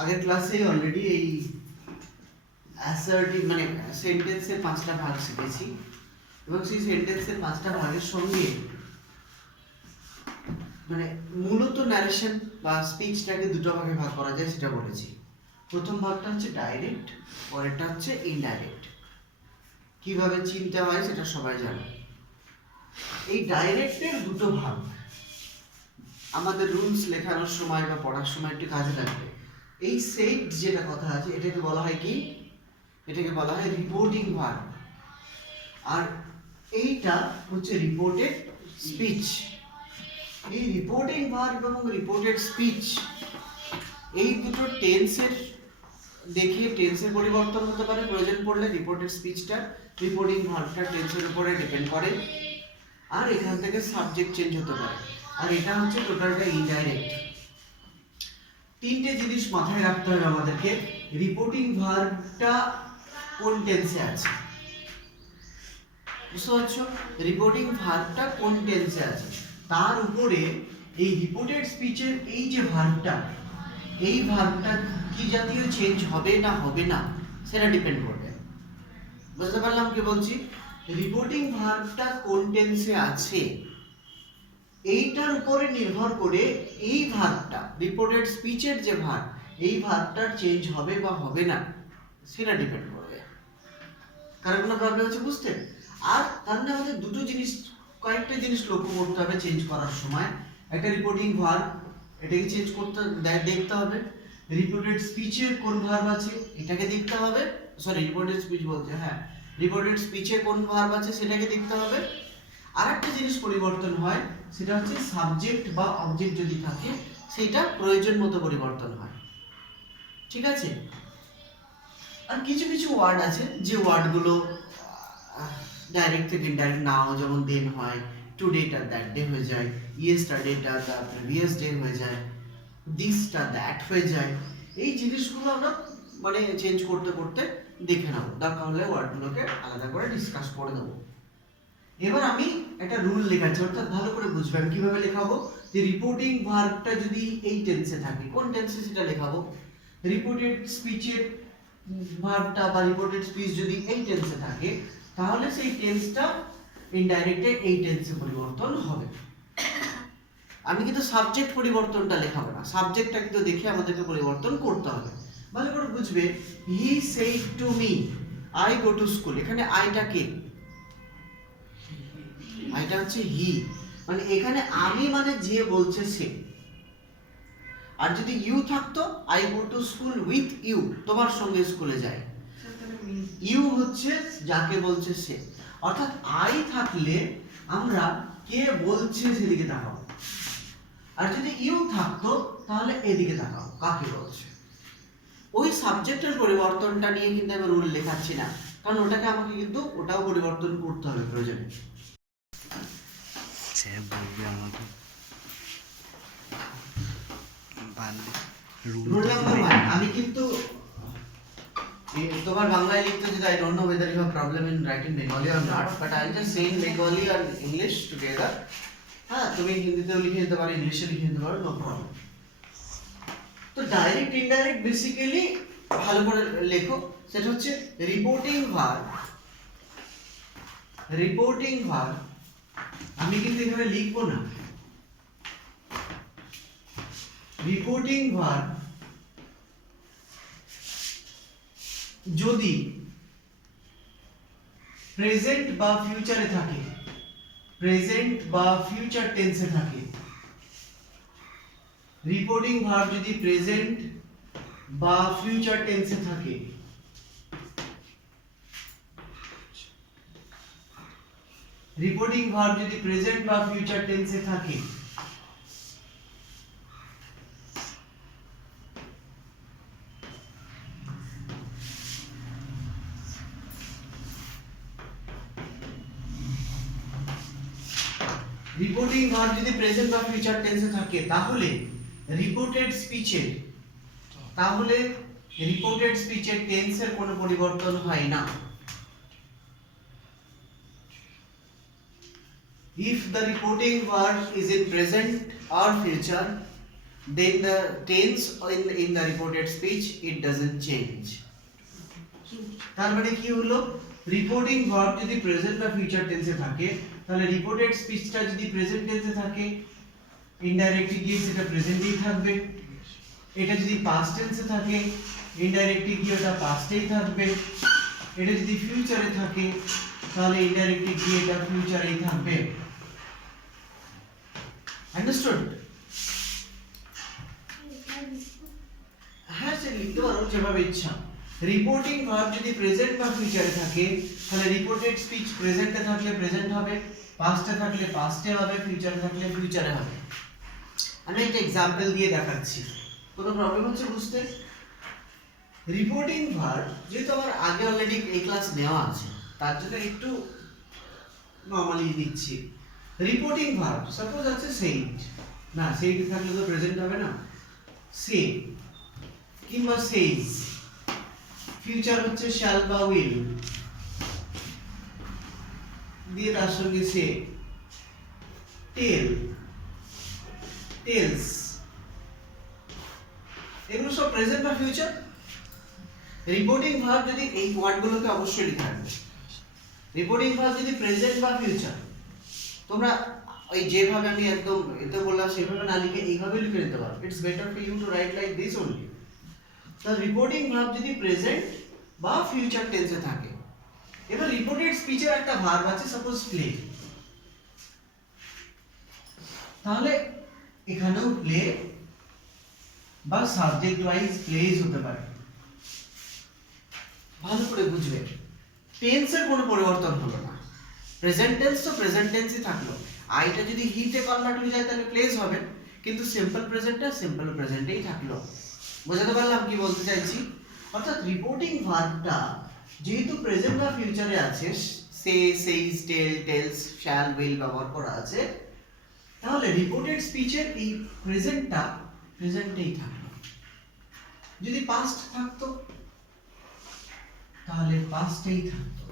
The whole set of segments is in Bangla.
আগের ক্লাসে অলরেডি এই অ্যাসার্টিভ মানে সেন্টেন্সের 5টা ভাগ শিখেছি এবং সেই সেন্টেন্সের 5টা ভাগের সঙ্গে মানে মূলত ন্যারেশন বা স্পিচটাকে দুটো ভাগে ভাগ করা যায় সেটা বলেছি। প্রথম ভাগটা হচ্ছে ডাইরেক্ট, পরেরটা হচ্ছে ইনডাইরেক্ট। কিভাবে চিনতে হয় সেটা সবাই জানে। এই ডাইরেক্টের দুটো ভাগ আমাদের রুলস লেখানোর সময় বা পড়ার সময় একটু কাজে লাগবে। এই সেট যেটা কথা আছে এটাকে বলা হয় কি? এটাকে বলা হয় রিপোর্টিং ভার্ব, আর এইটা হচ্ছে রিপোর্টেড স্পিচ। এই রিপোর্টিং ভার্ব এবং রিপোর্টেড স্পিচ এই দুটো টেন্সের দেখিয়ে টেন্সের পরিবর্তন হতে পারে প্রয়োজন পড়লে। রিপোর্টেড স্পিচটা রিপোর্টিং ভার্বটা টেন্সের উপরে ডিপেন্ড করে, আর এখান থেকে সাবজেক্ট চেঞ্জ হতে পারে। আর এটা হচ্ছে টোটালটা ইনডাইরেক্ট। তিনটে জিনিস মাথায় রাখতে হবে আমাদেরকে। রিপোর্টিং ভার্বটা কোন টেন্সে আছে, বুঝতে পারছো? রিপোর্টিং ভার্বটা কোন টেন্সে আছে, তার উপরে এই রিপোর্টেড স্পিচের এই যে ভার্বটা, এই ভার্বটা কি জাতীয় চেঞ্জ হবে না হবে না সেটা ডিপেন্ড করবে। বুঝতে পারলাম কি বলছি? রিপোর্টিং ভার্বটা কোন টেন্সে আছে এইটার উপরে নির্ভর করে এই ভার্বটা, রিপোর্টেড স্পিচের যে ভার্ব, এই ভার্বটার চেঞ্জ হবে বা হবে না সেটা ডিপেন্ড করবে। কারণ কোনো প্রবলেম হচ্ছে বুঝতে? আর তার মানে আমাদের দুটো জিনিস, কয়েকটা জিনিস লক্ষ্য করতে হবে চেঞ্জ করার সময়। একটা রিপোর্টিং ভার্ব, এটাকে চেঞ্জ করতে দেখতে হবে। রিপোর্টেড স্পিচের কোন ভার্ব আছে এটাকে দেখতে হবে। সরি, রিপোর্টেড স্পিচ বলতে হ্যাঁ, রিপোর্টেড স্পিচে কোন ভার্ব আছে সেটাকে দেখতে হবে। আর একটা জিনিস পরিবর্তন হয়, সেটা হচ্ছে সাবজেক্ট বা অবজেক্ট যদি থাকে সেটা প্রয়োজন মতো পরিবর্তন হয়। ঠিক আছে? আর কিছু কিছু ওয়ার্ড আছে যে ওয়ার্ডগুলো ডাইরেক্ট থেকে ইনডাইরেক্ট নাও, যেমন দেন হয়, টুডেটা দ্যাট ডে হয়ে যায়, ইয়েস্টারডেটা দ্য প্রিভিয়াস ডে হয়ে যায়, দিসটা দ্যাট হয়ে যায়। এই জিনিসগুলো আমরা মানে চেঞ্জ করতে করতে দেখে নেবো, দরকার হলে ওয়ার্ডগুলোকে আলাদা করে ডিসকাস করে দেবো। এবার আমি একটা রুল লেখাচ্ছি, অর্থাৎ ভালো করে বুঝবে আমি কিভাবে লেখাবো। যে রিপোর্টিং ভার্বটা যদি এই টেন্সে থাকে, কোন টেন্সে সেটা লেখাবো। রিপোর্টেড স্পিচের ভার্বটা বা রিপোর্টেড স্পিচ যদি এই টেন্সে থাকে, তাহলে সেই টেন্সটা ইনডাইরেক্টে এই টেন্সে পরিবর্তন হবে। আমি কিন্তু সাবজেক্ট পরিবর্তনটা লেখাবো না, সাবজেক্টটা কিন্তু দেখে আমাদেরকে পরিবর্তন করতে হবে। ভালো করে বুঝবে। He said to me I go to school, এখানে আইটা কে? আইটা হচ্ছে হি, মানে এখানে আমি মানে যে বলছে সে। আর যদি ইউ থাকতো, I go to school with you, তোমার সঙ্গে স্কুলে যাই। ইউ হচ্ছে যাকে বলছে সে, অর্থাৎ আই থাকলে আমরা কে বলছে সেদিকে তাকাবো, আর যদি ইউ থাকতো তাহলে এদিকে তাকাবো কাকে বলছে। ওই সাবজেক্টের পরিবর্তনটা নিয়ে কিন্তু আমি রুল লেখাচ্ছি না, কারণ ওটাকে আমাকে কিন্তু ওটাও পরিবর্তন করতে হবে প্রয়োজনে। রুল নাম্বার 1, আমি কিন্তু তোমার বাংলায় লিখতে যদি I don't know whether you have problem in writing Bengali or not, but I'll just say in Bengali and English together. হ্যাঁ, তুমি হিন্দিতেও লিখে দিতে পারো, ইংলিশে লিখে দিতে পারো, নো প্রবলেম। তো ডাইরেক্ট ইনডাইরেক্ট বেসিক্যালি ভালো করে লেখো, সেটা হচ্ছে রিপোর্টিং ভার্ব। রিপোর্টিং ভার্ব আমি কিন্তু এখানে লিখবো না। রিপোর্টিং ভার্ব যদি প্রেজেন্ট বা ফিউচারে থাকে, প্রেজেন্ট বা ফিউচার টেন্সে থাকে, রিপোর্টিং ভার্ব যদি প্রেজেন্ট বা ফিউচার টেন্সে থাকে, রিপোর্টিং ভার্ব যদি প্রেজেন্ট বা ফিউচার টেন্সে থাকে, রিপোর্টিং ভার্ব যদি প্রেজেন্ট বা ফিউচার টেন্সে থাকে, তাহলে রিপোর্টেড স্পিচের টেন্সের কোনো পরিবর্তন হয় না। If the reporting verb is in present or future, then the tense in the reported speech it doesn't change. তার মানে কি হলো, রিপোর্টিং ভার্ব যদি প্রেজেন্ট বা ফিউচার টেন্সে থাকে তাহলে রিপোর্টেড স্পিচটা যদি প্রেজেন্ট টেন্সে থাকে ইনডাইরেক্টলি গিয়ে সেটা প্রেজেন্টেই থাকবে, এটা যদি পাস্ট টেন্সে থাকে ইনডাইরেক্টলি গিয়ে ওটা পাস্টেই থাকবে, এটা যদি ফিউচারে থাকে তাহলে ইনডাইরেক্টলি গিয়ে এটা ফিউচারেই থাকবে। আন্ডারস্টুড? হ্যাঁ, সে লিখতে পারো যেভাবে ইচ্ছা। রিপোর্টিং ভার্ব যদি প্রেজেন্ট বা ফিউচারে থাকে তাহলে রিপোর্টেড স্পিচ প্রেজেন্টে থাকলে প্রেজেন্ট হবে, পাস্টে থাকলে পাস্টে হবে, ফিউচারে থাকলে ফিউচারে হবে। আমি একটা এক্সাম্পল দিয়ে দেখাচ্ছি, কোনো প্রবলেম হচ্ছে বুঝতে? রিপোর্টিং ভার্ব যেহেতু আমার আগে অলরেডি এই ক্লাস নেওয়া আছে তার জন্য একটু নরমালি দিচ্ছি। রিপোর্টিং ভার্ব সাপোজ আছে সেইড, না সেইড থাকলে তো প্রেজেন্ট হবে না, সে কিংবা সেইজ, ফিউচার হচ্ছে শ্যাল বা উইল দিয়ে তার সঙ্গে সে, টেল, টেলস, এগুলো সব প্রেজেন্ট বা ফিউচার। রিপোর্টিং ভার্ব যদি এই ওয়ার্ডগুলোকে অবশ্যই লিখে রাখবে। রিপোর্টিং ভার্ব যদি প্রেজেন্ট বা ফিউচার, তোমরা ওই যেভাবে আমি একদম এতে বললাম সেভাবে না লিখে এইভাবে লিখে নিতে পারো। It's better for you to write like this only. The reporting verb যদি প্রেজেন্ট বা ফিউচার টেন্সে থাকে, এবার রিপোর্টেড স্পিচের একটা ভার্ব আছে সাপোজ প্লে, তাহলে এখানেও প্লে বা সাবজেক্ট ওয়াইজ প্লেস হতে পারে। ভালো করে বুঝবে, টেন্সের কোনো পরিবর্তন হলো না, প্রেজেন্ট টেন্স তো প্রেজেন্ট টেন্সই থাকলো। আইটা যদি হিতে কনভার্ট হয়ে যায় তাহলে প্লেস হবে, কিন্তু সিম্পল প্রেজেন্টটা সিম্পল প্রেজেন্টেই থাকলো। বুঝাতে পারলাম কি বলতে চাইছি? অর্থাৎ রিপোর্টিং ভার্বটা যেহেতু প্রেজেন্ট বা ফিউচারে আছে, say, says, tell, tells, shall, will ব্যবহার করা আছে, তাহলে রিপোর্টেড স্পিচের এই প্রেজেন্টটা প্রেজেন্টেই থাকলো। যদি পাস্ট থাকতো তাহলে পাস্টেই থাকতো,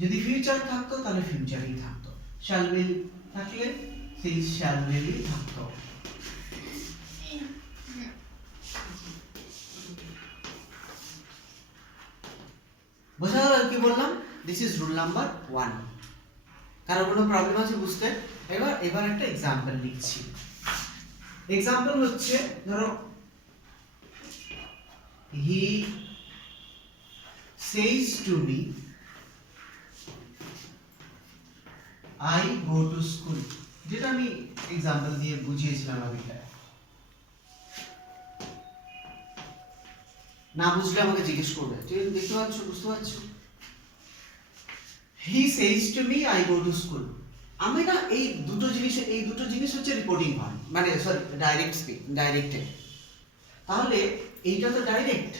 যদি ফিউচার থাকতো তাহলে ফিউচারেই থাকতো, শ্যাল উইল থাকলে সেই শ্যাল উইলই থাকতো। বোঝা গেল কি বললাম? This is rule number 1। কারো কোনো প্রবলেম আছে বুঝতে? এবার একটা এক্সাম্পল লিখছি। এক্সাম্পল হচ্ছে, ধরো হি says to me I go to school, যেটা আমি এক্সাম্পল দিয়ে বুঝিয়েছিলাম আগে। না বুঝলে আমাকে জিজ্ঞেস করবে। দেখতে পাচ্ছ, বুঝতে পারছো? হি says to me I go to school, আমি না এই দুটো জিনিস হচ্ছে রিপোর্টিং ভার্ব, মানে সরি ডাইরেক্ট স্পিচ, ডাইরেক্টেড। তাহলে এইটা তো ডাইরেক্ট,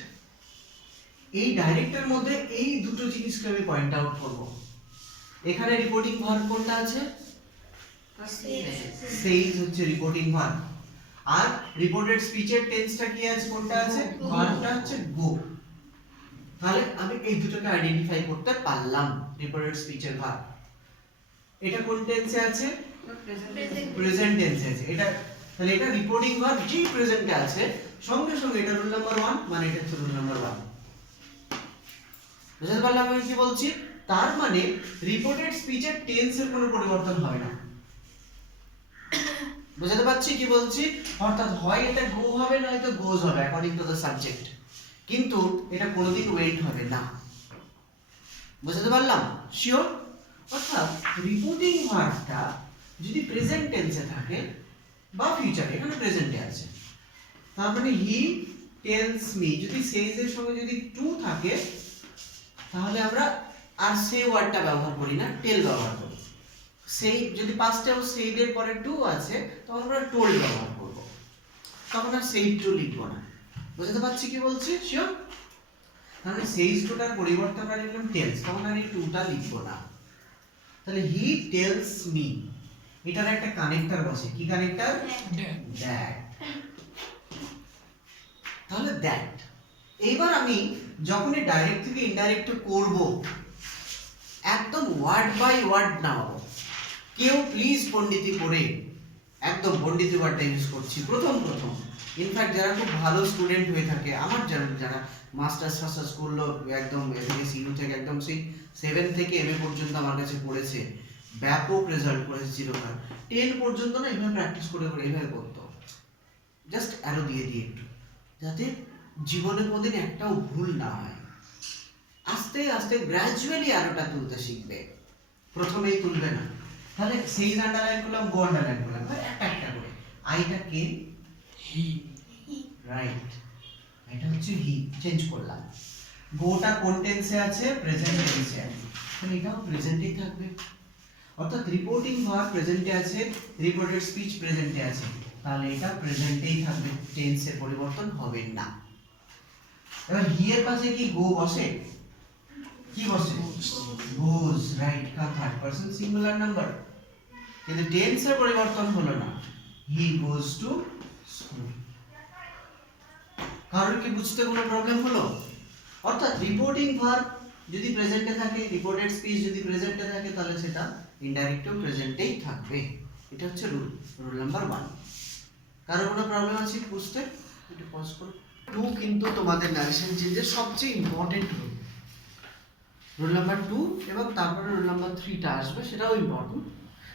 এই ডাইরেক্টের মধ্যে এই দুটো জিনিসকে আমি পয়েন্ট আউট করব। এখানে রিপোর্টিং ভার্ব কোনটা আছে? সেইজ হচ্ছে রিপোর্টিং ভার্ব। আর রিপোর্টেড স্পিচের টেন্সটা কি আছে, কোনটা আছে? ভার্বটা হচ্ছে গো। তাহলে আমি এই দুটোকে আইডেন্টিফাই করতে পারলাম। রিপোর্টেড স্পিচের ভার্ব এটা কোন টেন্সে আছে? প্রেজেন্ট টেন্সে আছে। এটা তাহলে এটা রিপোর্টিং ভার্ব যে প্রেজেন্টে আছে, সঙ্গে সঙ্গে এটা রুল নাম্বার 1, মানে এটা হচ্ছে রুল নাম্বার 1। বুঝতে পারলাম আমি কি বলছি? তার মানে রিপোর্টেড স্পিচের টেন্সের কোনো পরিবর্তন হবে না। বুঝতে পারছি কি বলছি? অর্থাৎ হয় এটা গো হবে, নয়তো গোজ হবে অ্যাকর্ডিং টু দ্য সাবজেক্ট, কিন্তু এটা কোনোদিন ওয়েট হবে না। বুঝতে পারলাম? শিওর? অর্থাৎ রিপোর্টিং ভার্বটা যদি প্রেজেন্ট টেন্সে থাকে বা ফিউচারে, এখানে প্রেজেন্টে আছে, তার মানে হি টেলস মি, যদি সেইজ এর সঙ্গে যদি টু থাকে তাহলে আমরা আর সে ওয়ার্ডটা ব্যবহার করি না, টেল ব্যবহার করি। সেই যদি পাস্টেও সেইড এর পরে টু আছে তখন আমরা টোল্ড ব্যবহার করব, তখন আর সেইড টু লিখবো না। বুঝতে পারছি কি বলছি? শিওর? তাহলে সেইজ টুটার পরিবর্তে আমরা লিখলাম টেলস, তখন আর এই টুটা লিখবো না। তাহলে হি টেলস মি, এটার একটা কানেক্টর বসে। কি কানেক্টর? দ্যাট। তাহলে দ্যাট। এইবার আমি যখনই ডাইরেক্ট থেকে ইনডাইরেক্ট করব, একদম ওয়ার্ড বাই ওয়ার্ড নাও। কেউ প্লিজ পণ্ডিতি পড়ে একদম পণ্ডিত ওয়ার্ডটা ইউজ করছি প্রথম ইনফ্যাক্ট যারা খুব ভালো স্টুডেন্ট হয়ে থাকে, আমার যারা মাস্টার্স করলো, একদম থেকে সিইউ থেকে একদম সেই 7 থেকে এমএ পর্যন্ত আমার কাছে পড়েছে, ব্যাপক রেজাল্ট করেছে চিরকাল। 10 পর্যন্ত না এইভাবে প্র্যাকটিস করে এইভাবে করতো, জাস্ট অ্যারো দিয়ে একটু, যাতে জীবনে কোনোদিন একটাও ভুল না হয়। আস্তে আস্তে গ্র্যাজুয়ালি অ্যারোটা তুলতে শিখবে, প্রথমেই তুলবে না। তাহলে সেই আন্ডারলাইন করলাম, গো আন্ডারলাইন করলাম, একটা করে। আইটা কে, হি, রাইট, এটা হচ্ছে হি, চেঞ্জ করলাম। গোটা কোন টেন্সে আছে, প্রেজেন্ট টেন্সে আছে, তাহলে এটাও প্রেজেন্টেই থাকবে। অর্থাৎ রিপোর্টিং ভার্ব প্রেজেন্টে আছে, রিপোর্টেড স্পিচ প্রেজেন্টে আছে, তাহলে এটা প্রেজেন্টেই থাকবে, টেন্সের পরিবর্তন হবে না। এবার হি এর পাশে কি গো বসে, কি বসে, গোজ, রাইট, কার থার্ড পারসন সিঙ্গুলার নাম্বার, কিন্তু টেন্সের পরিবর্তন হলো না, হি গোজ টু স্কুল। কারণ কি বুঝতে কোনো প্রবলেম হলো? অর্থাৎ রিপোর্টিং ভার্ব যদি প্রেজেন্টে থাকে, রিপোর্টেড স্পিচ যদি প্রেজেন্টে থাকে, তাহলে সেটা ইনডাইরেক্টও প্রেজেন্টেই থাকবে। এটা হচ্ছে রুল নাম্বার 1। কারো কোনো প্রবলেম আছে বুঝতে? একটু পজ করো। 2 কিন্তু তোমাদের নারেশন চেঞ্জের সবচেয়ে ইম্পর্টেন্ট রুল নাম্বার 2, এবং তারপরে রুল নাম্বার 3টা আসবে, সেটাও ইম্পর্টেন্ট।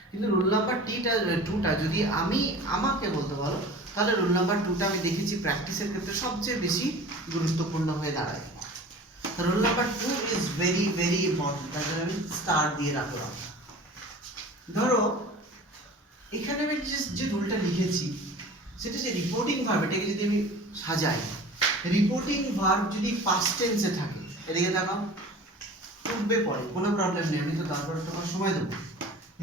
কিন্তু রুল নাম্বার 2টা যদি আমাকে বলতে বলো, তাহলে রুল নাম্বার 2টা আমি দেখেছি প্র্যাকটিসের ক্ষেত্রে সবচেয়ে বেশি গুরুত্বপূর্ণ হয়ে দাঁড়ায়। Rule number 2 is very very important, তাই জন্য আমি স্টার দিয়ে রাখলাম। ধরো এখানে আমি যে রুলটা লিখেছি, সেটা যে রিপোর্টিং ভার্ব, এটাকে যদি আমি সাজাই, রিপোর্টিং ভার্ব যদি পাস্ট টেন্সে থাকে, এদিকে তাকাও, উঠবে পরে, কোনো প্রবলেম নেই, আমি তো তারপরে তোমার সময় দেবো।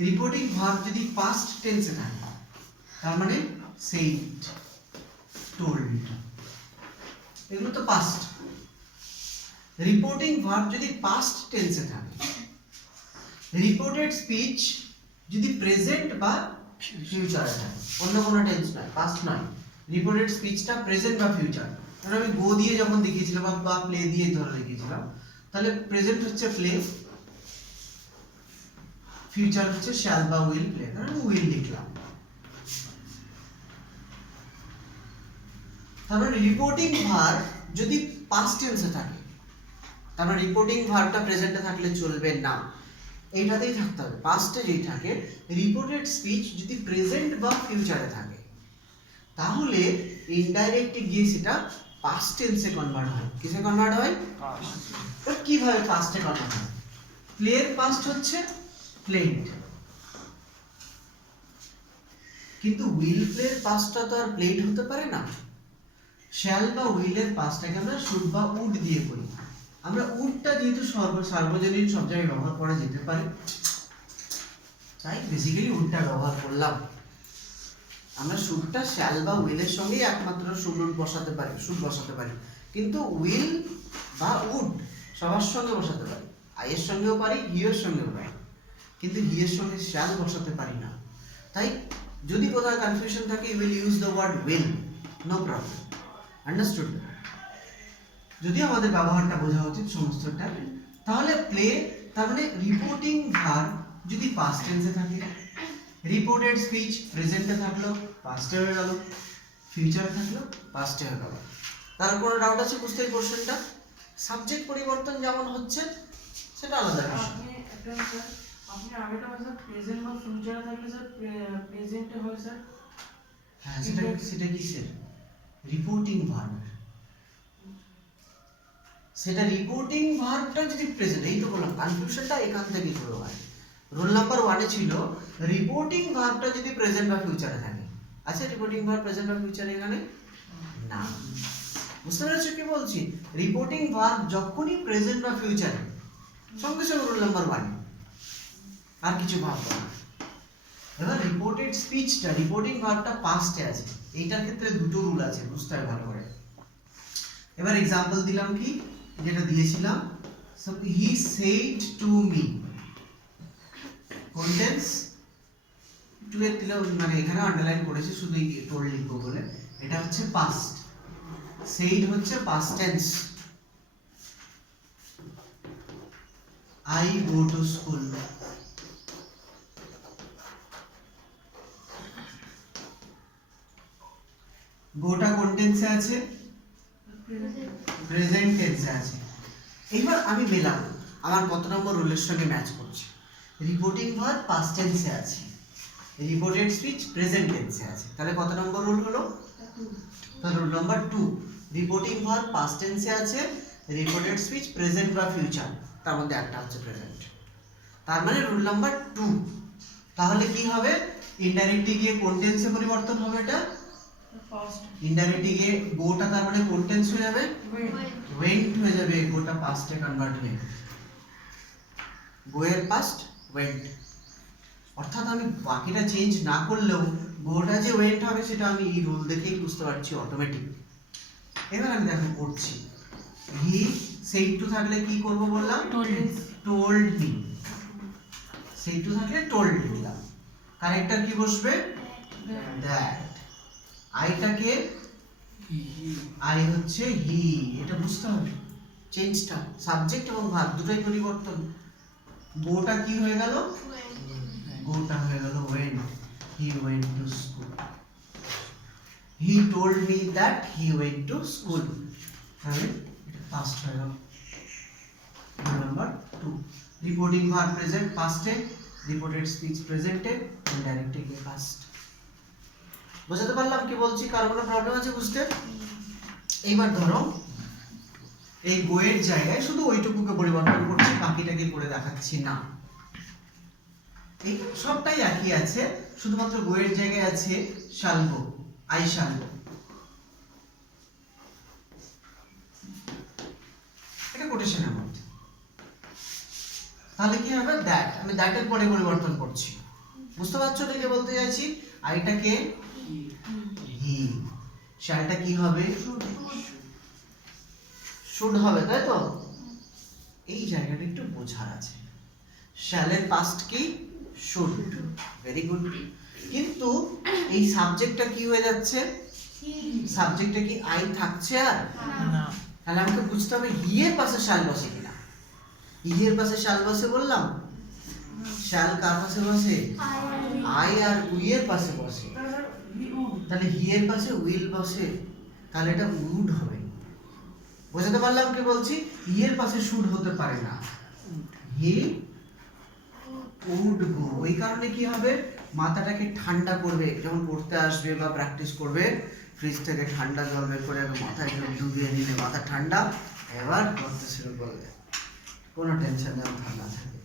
রিপোর্টিং ভার্ব যদি পাস্ট টেন্সে থাকে, তার মানে said, told, এগুলো তো পাস্ট। রিপোর্টিং ভার্ব যদি পাস্ট টেন্সে থাকে, রিপোর্টেড স্পিচ যদি প্রেজেন্ট বা ফিউচারে থাকে, অন্য কোনো টেন্স নয়, পাস্ট নয়, রিপোর্টেড স্পিচটা প্রেজেন্ট বা ফিউচার। ধরো আমি গো দিয়ে যখন দেখিয়েছিলাম বা প্লে দিয়ে ধরে লিখেছিলাম, তাহলে প্রেজেন্ট হচ্ছে প্লে, ফিউচার হচ্ছে শ্যাল বা উইল প্লে, ধরো আমি উইল লিখলাম। তারপরে রিপোর্টিং ভার্ব যদি পাস্ট টেন্সে থাকে, তারপরে রিপোর্টিং ভার্বটা প্রেজেন্টে থাকলে চলবে না, এইটাতেই থাকতে হবে, পাস্টে যেই থাকে। রিপোর্টেড স্পিচ যদি প্রেজেন্ট বা ফিউচারে থাকে, তাহলে ইনডাইরেক্টলি গিয়ে সেটা পাস্ট টেন্সে কনভার্ট হয়। কিসে কনভার্ট হয়? কিভাবে পাস্টে কনভার্ট হয়? প্লের পাস্ট হচ্ছে প্লেড, কিন্তু উইল প্লের পাস্টটা তো আর প্লেড হতে পারে না। শ্যাল বা উইলের পাস্টটাকে আমরা শুড বা উড দিয়ে করি। আমরা উডটা যেহেতু সার্বজনীন সব জায়গায় ব্যবহার করা যেতে পারে, তাই বেসিক্যালি উডটা ব্যবহার করলাম। আমরা শুডটা শ্যাল বা উইলের সঙ্গেই একমাত্র শুড বসাতে পারি, কিন্তু উইল বা উড সবার সঙ্গে বসাতে পারি, আইয়ের সঙ্গেও পারি, হিয়ের সঙ্গেও পারি, কিন্তু হিয়ের সঙ্গে শ্যাল বসাতে পারি না। তাই যদি কোথাও কনফিউশন থাকে, you will use the word will, no problem, understood? যদিও আমাদের ব্যবহারটা বোঝা উচিত সমস্তটা। তাহলে প্লে, তার মানে রিপোর্টিং ভার্ব যদি পাস্ট টেন্সে থাকে, রিপোর্টেড স্পিচ প্রেজেন্টে থাকলো, পাস্টে হয়ে গেল, ফিউচারে থাকলো, পাস্টে হয়ে গেল। তার কোনো ডাউট আছে বুঝতে এই কোশ্চেনটা? সাবজেক্ট পরিবর্তন যেমন হচ্ছে সেটা আলাদা বিষয়। আপনি আগেটা হয় স্যার প্রেজেন্ট বা ফিউচারে থাকলে স্যার প্রেজেন্টে হয় স্যার। হ্যাঁ, সেটা কিসের? Reporting verb. সেটা রিপোর্টিং ভার্বটা যদি প্রেজেন্ট, এই তো বললাম কনফিউশনটা এখান থেকেই শুরু হয়। রুল নাম্বার 1 ছিল রিপোর্টিং ভার্বটা যদি প্রেজেন্ট বা ফিউচারে থাকে। আচ্ছা, রিপোর্টিং ভার্ব প্রেজেন্ট বা ফিউচারে এখানে না। বুঝতে পেরেছো কি বলছি? রিপোর্টিং ভার্ব যখনই প্রেজেন্ট বা ফিউচারে, সঙ্গে সঙ্গে রুল নাম্বার 1, আর কিছু ভাববো না। এবার রিপোর্টেড স্পিচটা, রিপোর্টিং ভার্বটা পাস্টে আছে, এইটার ক্ষেত্রে দুটো রুল আছে, বুঝতে হবে ভালো করে। এবার এক্সাম্পল দিলাম কি, যেটা দিয়েছিলাম, হি সেড টু মি, কোন টেন্স? টু এর দিলে মানে এখানে আন্ডারলাইন করেছি শুধু এই টোল লিখবো বলে, এটা হচ্ছে পাস্ট, সেইড হচ্ছে past tense. I go to school, গোটা কোন টেন্সে আছে? প্রেজেন্ট প্রেজেন্ট টেন্সে আছে। এবার আমি মেলাবো আমার কত নম্বর রুলের সঙ্গে ম্যাচ করছে। রিপোর্টিং ভার্ব পাস্ট টেন্সে আছে, রিপোর্টেড স্পিচ প্রেজেন্ট টেন্সে আছে, তাহলে কত নম্বর রুল হলো? তাহলে rule number 2, reporting verb past টেন্সে আছে, রিপোর্টেড স্পিচ প্রেজেন্ট বা ফিউচার, তার মধ্যে একটা হচ্ছে প্রেজেন্ট। তার মানে রুল নাম্বার 2। তাহলে কি হবে? ইনডাইরেক্টলি গিয়ে কোন টেন্সে পরিবর্তন হবে? এটা ফার্স্ট ইনডাইরেক্টলি গিয়ে গোটা তার মানে কোন টেন্স হয়ে যাবে? ওয়েট ওয়েন্ট হয়ে যাবে, গোটা পাস্টে কনভার্ট হয়ে গোয়ের পাস্ট ওয়েন্ট। অর্থাৎ আমি বাকিটা চেঞ্জ না করলেও গোটা যে ওয়েন্ট হবে সেটা আমি এই রুল দেখেই বুঝতে পারছি অটোমেটিক। এবার আমি দেখো করছি, হি সেড টু থাকলে কি করব বললাম? Told me. সেড টু থাকলে টোল্ড দিলাম, কারেক্টার কি বসবে? দ্যাট। আইটাকে আই হচ্ছে হি, এটা বুঝতে হবে চেঞ্জটা, সাবজেক্ট এবং ভার্ব দুটোই পরিবর্তন। গোটা কি হয়ে গেল? গোটা হয়ে গেল went. He went to school, he told me that he went to school, তাহলে এটা পাস্ট হয়ে গেল। নাম্বার 2, রিপোর্টিং ভার্ব প্রেজেন্ট পাস্টে, রিপোর্টেড স্পিচ প্রেজেন্টে, ইনডাইরেক্ট গিয়ে পাস্ট। বুঝতে পারলাম কি বলছি? কার কোনো প্রবলেম আছে বুঝতে? এইবার ধরো এই গোয়ের জায়গায় শুধু ওইটুকুকে পরিবর্তন করছি, বাকিটাকে করে দেখাচ্ছি না। এই সবটাই একই আছে, শুধুমাত্র গোয়ের জায়গায় আছে শালগো, আই শালগো। এটা কোটেশনের মধ্যে। তাহলে কি হবে? দ্যাট, আমি দ্যাটের পরে পরিবর্তন করছি। বুঝতে পারছো তো কি বলতে চাইছি? আইটাকে হি, শ্যালটা কি হবে? শুড হবে, তাই তো? এই জায়গাটা একটু বোঝার আছে। শ্যালের পাস্ট কি? শুড। Very good. কিন্তু এই সাবজেক্টটা কি হয়ে যাচ্ছে? সাবজেক্টে কি আই থাকছে আর? না তাহলে আমাকে বুঝতে হবে হি এর পাশে শ্যাল বসে কিনা। হি এর পাশে শ্যাল বসে বললাম, শ্যাল কার পাশে বসে? আই আর উই এর পাশে বসে। তাহলে হি এর পাশে উইল বসে, তাহলে এটা উড হবে। বুঝতে পারলাম কি বলছি? হি এর পাশে শুড হতে পারে না, হি উড গো। ওই কারণে কি হবে? মাথাটাকে ঠান্ডা করবে, যখন পড়তে আসবে বা প্র্যাকটিস করবে, ফ্রিজ থেকে ঠান্ডা জল বের করে মাথায় ডুবিয়ে নিলে মাথা ঠান্ডা, এবার করতে শুরু করবে, কোনো টেনশন যেন ঠান্ডা থাকে।